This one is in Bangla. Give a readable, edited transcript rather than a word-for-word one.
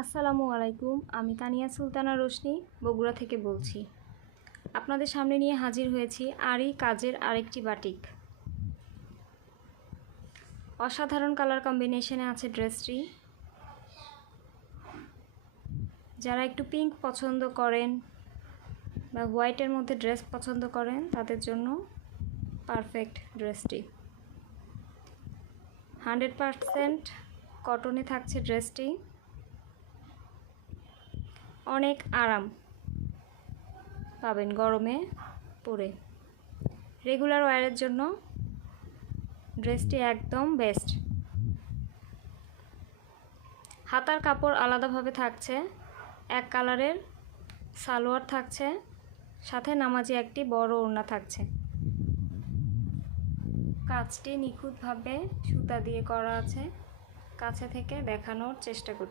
আসসালামু আলাইকুম, আমি তানিয়া সুলতানা রোশনি বগুড়া থেকে বলছি। আপনাদের সামনে নিয়ে হাজির হয়েছি আরই কাজের আরেকটি বাটিক। অসাধারণ কালার কম্বিনেশনে আছে ড্রেসটি। যারা একটু পিঙ্ক পছন্দ করেন বা হোয়াইটের মধ্যে ড্রেস পছন্দ করেন তাদের জন্য পারফেক্ট ড্রেসটি। 100% কটনে থাকছে ড্রেসটি। অনেক আরাম পাবেন গরমে পরে। রেগুলার ওয়্যারের জন্য ড্রেসটি একদম বেস্ট। হাতার কাপড় আলাদাভাবে থাকছে, এক কালারের সালোয়ার থাকছে, সাথে নামাজি একটি বড় ওড়না থাকছে। কাজটি নিখুঁতভাবে সুতা দিয়ে করা আছে। কাছে থেকে দেখানোর চেষ্টা করছি।